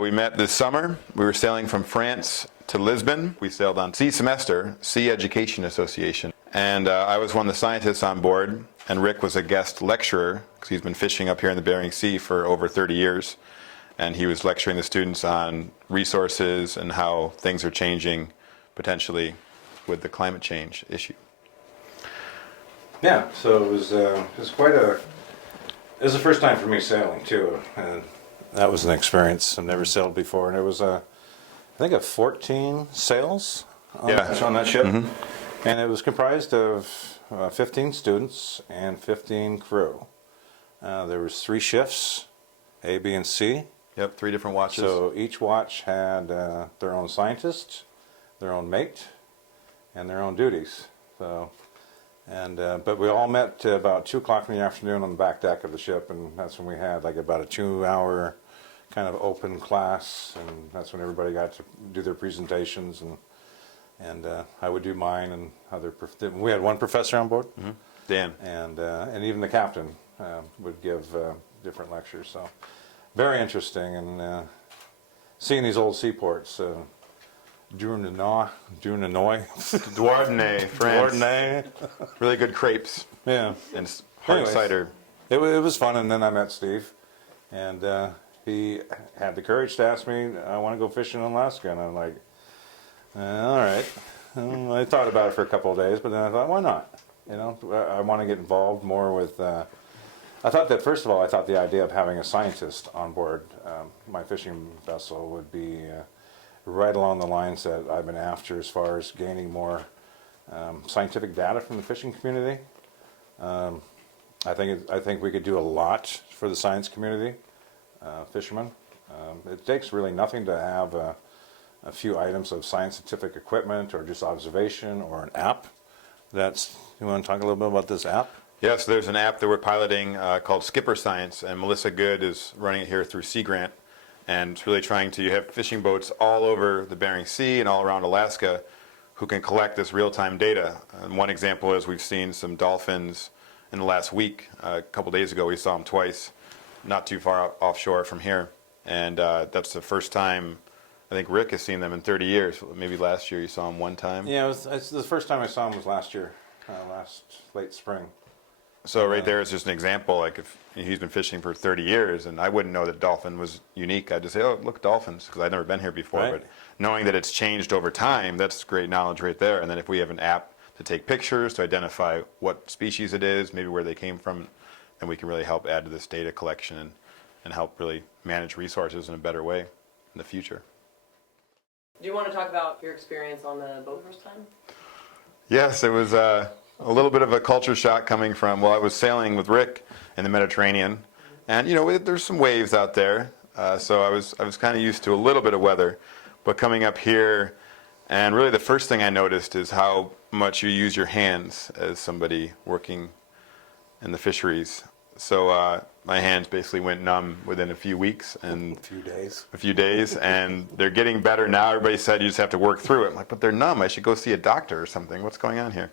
We met this summer. We were sailing from France to Lisbon. We sailed on Sea Semester, Sea Education Association. And I was one of the scientists on board, and Rick was a guest lecturer, because he's been fishing up here in the Bering Sea for over 30 years. And he was lecturing the students on resources and how things are changing, potentially, with the climate change issue. Yeah, so it was it was the first time for me sailing too, and that was an experience. I've never sailed before, and it was I think 14 sails on that ship, and it was comprised of 15 students and 15 crew. There was 3 shifts, A, B, and C. Yep, 3 different watches. So each watch had their own scientist, their own mate, and their own duties. So. And but we all met about 2 o'clock in the afternoon on the back deck of the ship, and that's when we had like about a 2-hour kind of open class, and that's when everybody got to do their presentations, and I would do mine, and we had one professor on board, Dan, and even the captain would give different lectures. So very interesting, and seeing these old seaports. Dunanoy, Douarnenez, France. Really good crepes. Yeah. And hard cider. It was fun, and then I met Steve, and he had the courage to ask me, I want to go fishing in Alaska, and I'm like, all right. I thought about it for a couple of days, but then I thought, why not? You know, I want to get involved more with, I thought that, first of all, the idea of having a scientist on board my fishing vessel would be right along the lines that I've been after as far as gaining more scientific data from the fishing community. I think we could do a lot for the science community, fishermen. It takes really nothing to have a few items of scientific equipment or just observation or an app. You want to talk a little bit about this app? Yes, there's an app that we're piloting called Skipper Science, and Melissa Good is running it here through Sea Grant. And it's really you have fishing boats all over the Bering Sea and all around Alaska who can collect this real-time data. And one example is we've seen some dolphins in the last week. A couple days ago we saw them twice, not too far offshore from here. And that's the first time I think Rick has seen them in 30 years. Maybe last year you saw them one time. Yeah, it's the first time I saw them was last year, last late spring. So right there is just an example, like if he's been fishing for 30 years, and I wouldn't know that dolphin was unique. I'd just say, oh, look, dolphins, because I'd never been here before. Right. But knowing that it's changed over time, that's great knowledge right there. And then if we have an app to take pictures, to identify what species it is, maybe where they came from, then we can really help add to this data collection and help really manage resources in a better way in the future. Do you want to talk about your experience on the boat first time? Yes, it was a little bit of a culture shock coming from, well, I was sailing with Rick in the Mediterranean, and you know, there's some waves out there, so I was kind of used to a little bit of weather, but coming up here, and really the first thing I noticed is how much you use your hands as somebody working in the fisheries. So my hands basically went numb within a few weeks, and a few days, and they're getting better now. Everybody said you just have to work through it. I'm like, but they're numb. I should go see a doctor or something. What's going on here?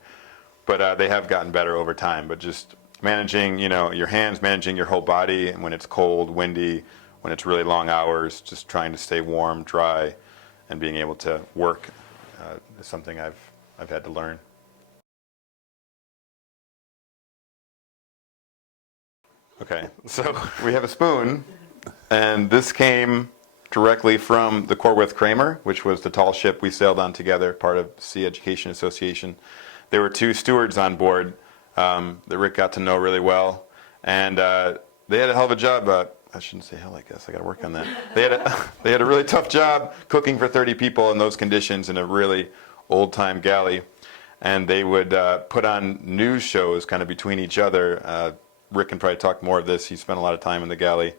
But they have gotten better over time. But just managing, you know, your hands, managing your whole body, and when it's cold, windy, when it's really long hours, just trying to stay warm, dry, and being able to work is something I've had to learn. Okay, so we have a spoon, and this came directly from the Corwith Kramer, which was the tall ship we sailed on together, part of Sea Education Association. There were 2 stewards on board that Rick got to know really well, and they had a hell of a job. I shouldn't say hell, I guess. I got to work on that. They had a really tough job cooking for 30 people in those conditions in a really old-time galley, and they would put on news shows kind of between each other. Rick can probably talk more of this. He spent a lot of time in the galley.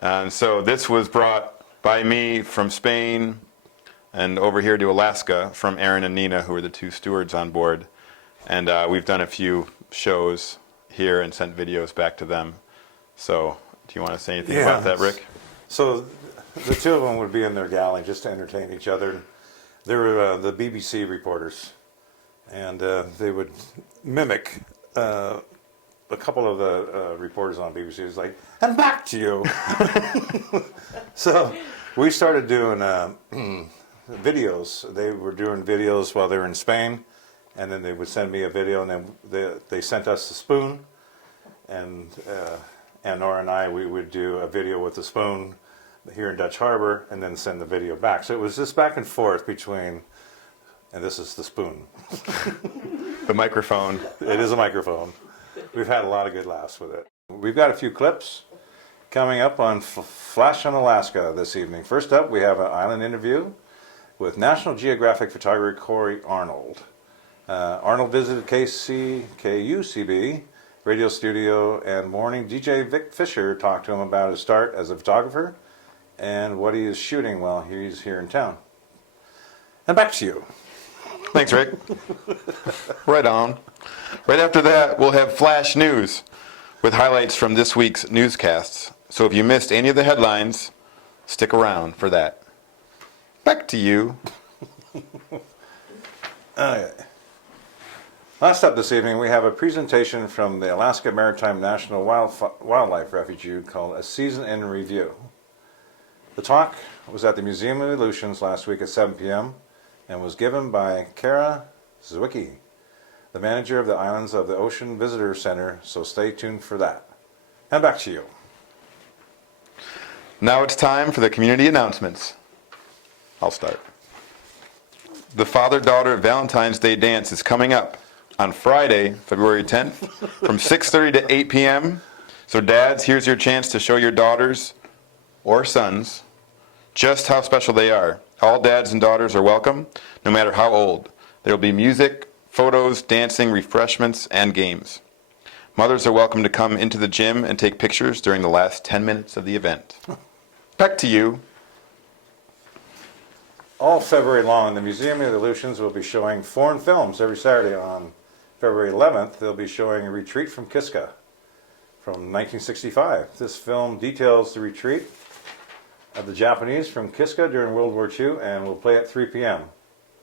And so this was brought by me from Spain and over here to Alaska from Aaron and Nina, who were the 2 stewards on board. And we've done a few shows here and sent videos back to them. So do you want to say anything about that, Rick? So the 2 of them would be in their galley just to entertain each other. They were the BBC reporters, and they would mimic a couple of the reporters on BBC was like, and back to you. So We started doing videos. They were doing videos while they were in Spain, and then they would send me a video, and then they sent us a spoon, and Nora and I, we would do a video with the spoon here in Dutch Harbor, and then send the video back. So it was just back and forth between, and this is the spoon. The microphone. It is a microphone. We've had a lot of good laughs with it. We've got a few clips coming up on Flash Unalaska this evening. First up, we have an island interview with National Geographic photographer Corey Arnold. Arnold visited KUCB radio studio, and morning DJ Vic Fisher talked to him about his start as a photographer and what he is shooting while he's here in town. And back to you. Thanks, Rick. Right on. Right after that, we'll have Flash News with highlights from this week's newscasts. So if you missed any of the headlines, stick around for that. Back to you. Okay. Last up this evening, we have a presentation from the Alaska Maritime National Wildlife Refuge called A Season in Review. The talk was at the Museum of Aleutians last week at 7 p.m. and was given by Kara Zwicky, the manager of the Islands of the Ocean Visitor Center, so stay tuned for that. And back to you. Now it's time for the community announcements. I'll start. The father-daughter Valentine's Day dance is coming up on Friday, February 10th, from 6:30 to 8 p.m. So dads, here's your chance to show your daughters or sons just how special they are. All dads and daughters are welcome, no matter how old. There will be music, photos, dancing, refreshments, and games. Mothers are welcome to come into the gym and take pictures during the last 10 minutes of the event. Back to you. All February long, the Museum of the Aleutians will be showing foreign films every Saturday. On February 11th, they'll be showing A Retreat from Kiska from 1965. This film details the retreat of the Japanese from Kiska during World War II and will play at 3 p.m.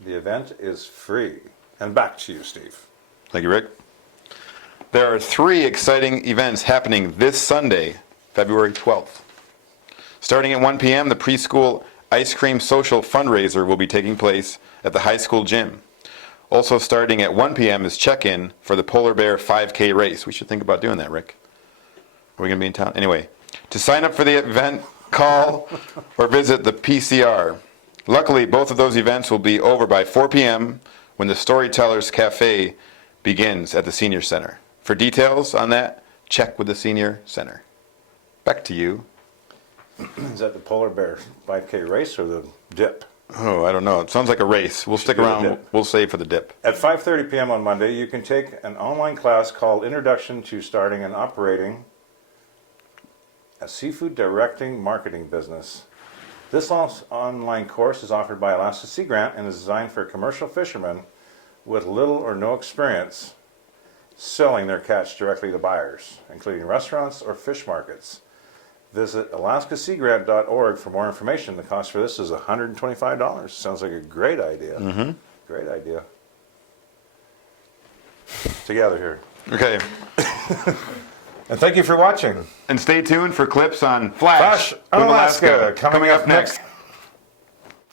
The event is free. And back to you, Steve. Thank you, Rick. There are 3 exciting events happening this Sunday, February 12th. Starting at 1 p.m., the preschool ice cream social fundraiser will be taking place at the high school gym. Also starting at 1 p.m. is check-in for the Polar Bear 5K race. We should think about doing that, Rick. Are we going to be in town? Anyway, to sign up for the event, call or visit the PCR. Luckily, both of those events will be over by 4 p.m. when the Storytellers Cafe begins at the Senior Center. For details on that, check with the Senior Center. Back to you. Is that the Polar Bear 5K race or the dip? Oh, I don't know. It sounds like a race. We'll stick do the around. dip. We'll save for the dip. At 5:30 p.m. on Monday, you can take an online class called Introduction to Starting and Operating a Seafood Directing Marketing Business. This online course is offered by Alaska Sea Grant and is designed for commercial fishermen with little or no experience selling their catch directly to buyers, including restaurants or fish markets. Visit alaskaseagrant.org for more information. The cost for this is $125. Sounds like a great idea. Mm-hmm. Great idea. Together here. Okay. And thank you for watching. And stay tuned for clips on Flash Unalaska coming up next.